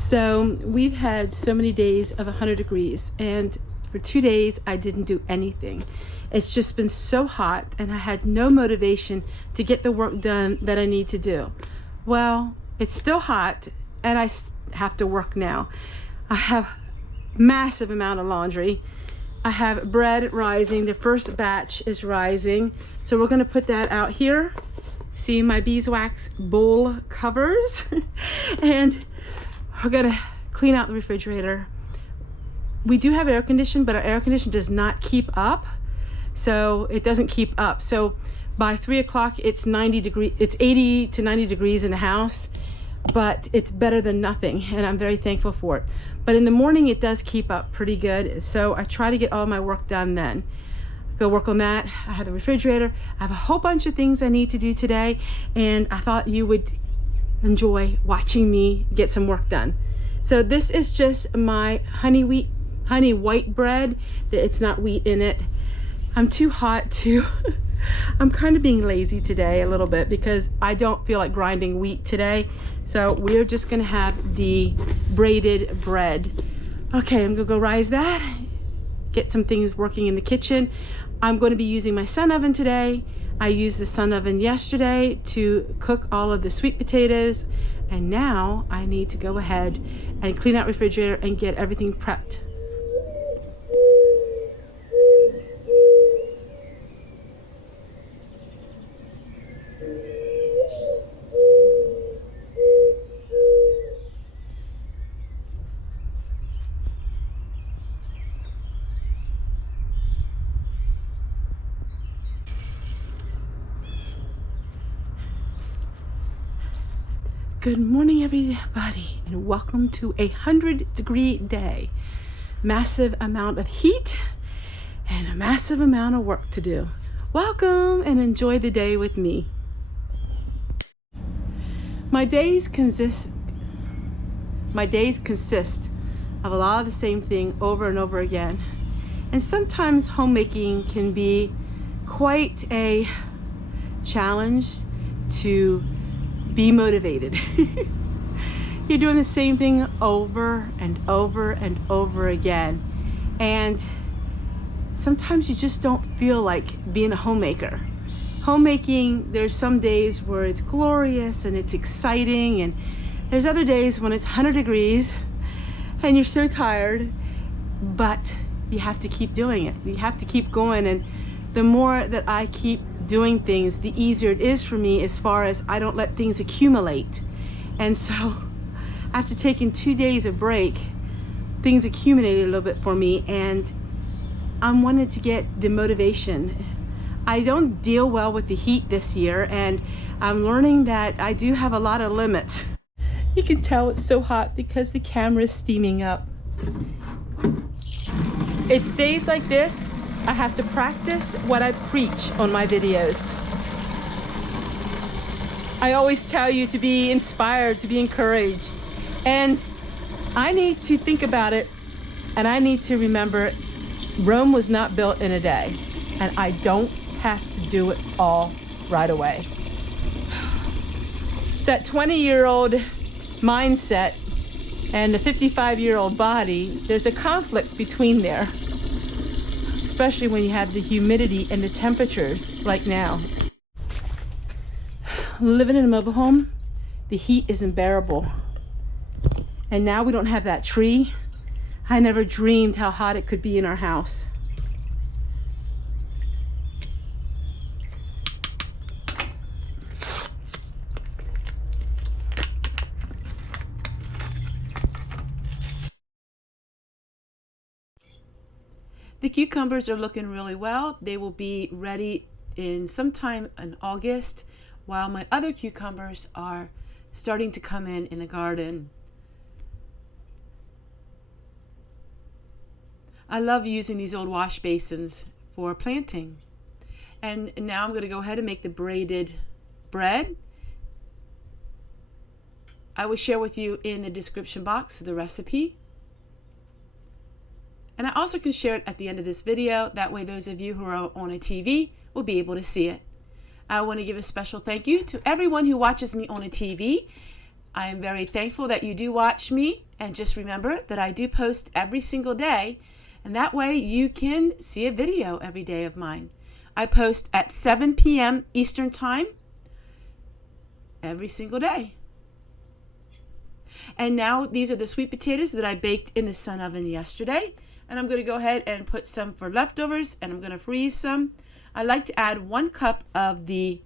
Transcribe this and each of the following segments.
So we've had so many days of 100 degrees, and for 2 days I didn't do anything. It's just been so hot and I had no motivation to get the work done that I need to do. Well, it's still hot and I have to work now. I have massive amount of laundry. I have bread rising. The first batch is rising. So we're gonna put that out here. See my beeswax bowl covers. And we're gonna clean out the refrigerator. We do have air conditioning, but our air conditioning does not keep up. So it doesn't keep up. So by 3 o'clock, it's 80 to 90 degrees in the house, but it's better than nothing. And I'm very thankful for it. But in the morning, it does keep up pretty good. So I try to get all my work done then. Go work on that. I have the refrigerator. I have a whole bunch of things I need to do today. And I thought you would enjoy watching me get some work done. So this is just my honey white bread. It's not wheat in it. I'm too hot to I'm kind of being lazy today a little bit because I don't feel like grinding wheat today. So we're just gonna have the braided bread. Okay, I'm gonna go rise that, get some things working in the kitchen. I'm going to be using my sun oven today. I used the sun oven yesterday to cook all of the sweet potatoes, and now I need to go ahead and clean out refrigerator and get everything prepped. Good morning, everybody, and welcome to a 100-degree day. Massive amount of heat and a massive amount of work to do. Welcome and enjoy the day with me. My days consist of a lot of the same thing over and over again. And sometimes homemaking can be quite a challenge to be motivated. You're doing the same thing over and over and over again, and sometimes you just don't feel like being a homemaker. Homemaking, there's some days where it's glorious and it's exciting, and there's other days when it's 100 degrees and you're so tired, but you have to keep doing it. You have to keep going, and the more that I keep doing things, the easier it is for me as far as I don't let things accumulate. And so after taking 2 days of break, things accumulated a little bit for me, and I'm wanting to get the motivation. I don't deal well with the heat this year, and I'm learning that I do have a lot of limits. You can tell it's so hot because the camera is steaming up. It's days like this I have to practice what I preach on my videos. I always tell you to be inspired, to be encouraged. And I need to think about it, and I need to remember Rome was not built in a day, and I don't have to do it all right away. That 20-year-old mindset and the 55-year-old body, there's a conflict between there. Especially when you have the humidity and the temperatures like now. Living in a mobile home, the heat is unbearable. And now we don't have that tree. I never dreamed how hot it could be in our house. The cucumbers are looking really well. They will be ready in sometime in August, while my other cucumbers are starting to come in the garden. I love using these old wash basins for planting. And now I'm going to go ahead and make the braided bread. I will share with you in the description box the recipe. And I also can share it at the end of this video. That way those of you who are on a TV will be able to see it. I want to give a special thank you to everyone who watches me on a TV. I am very thankful that you do watch me, And just remember that I do post every single day, and that way you can see a video every day of mine. I post at 7 p.m. Eastern Time every single day. And now these are the sweet potatoes that I baked in the sun oven yesterday. And I'm going to go ahead and put some for leftovers, and I'm going to freeze some. I like to add 1 cup of the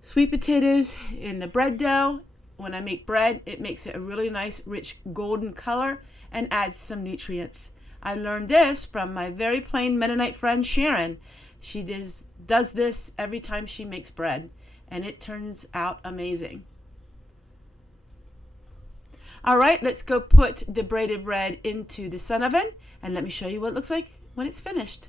sweet potatoes in the bread dough. When I make bread, it makes it a really nice, rich golden color and adds some nutrients. I learned this from my very plain Mennonite friend Sharon. She does this every time she makes bread, and it turns out amazing. All right, let's go put the braided bread into the sun oven, and let me show you what it looks like when it's finished.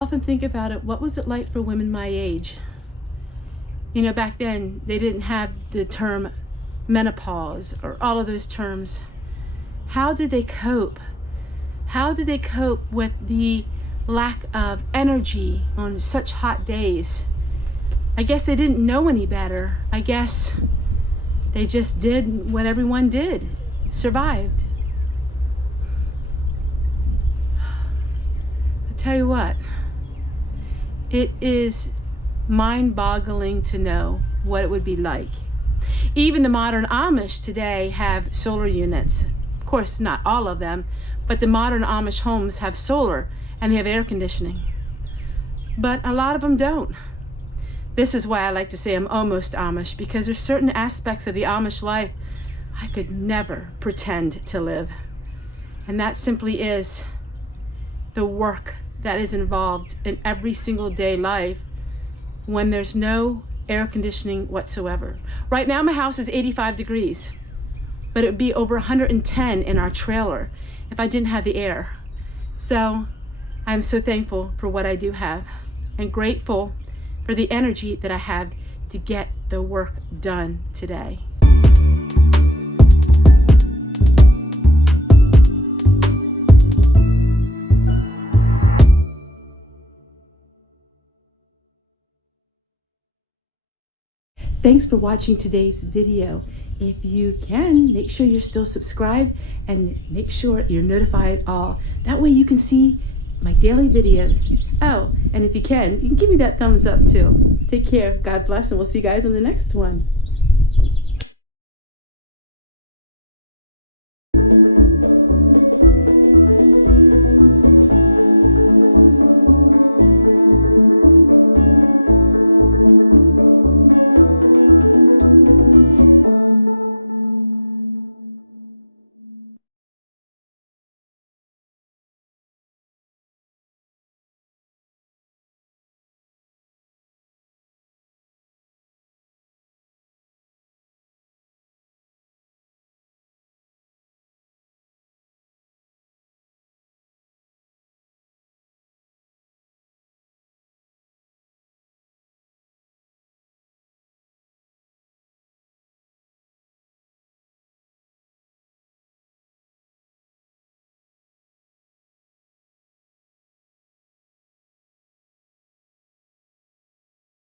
Often think about it, what was it like for women my age? You know, back then they didn't have the term menopause or all of those terms. How did they cope? How did they cope with the lack of energy on such hot days? I guess they didn't know any better. I guess they just did what everyone did, survived. I tell you what, it is mind-boggling to know what it would be like. Even the modern Amish today have solar units. Of course, not all of them, but the modern Amish homes have solar and they have air conditioning. But a lot of them don't. This is why I like to say I'm almost Amish, because there's certain aspects of the Amish life I could never pretend to live. And that simply is the work that is involved in every single day life when there's no air conditioning whatsoever. Right now my house is 85 degrees, but it would be over 110 in our trailer if I didn't have the air. So I'm so thankful for what I do have and grateful for the energy that I have to get the work done today. Thanks for watching today's video. If you can, make sure you're still subscribed and make sure you're notified all. That way you can see my daily videos. Oh, and if you can give me that thumbs up too. Take care. God bless, and we'll see you guys in the next one.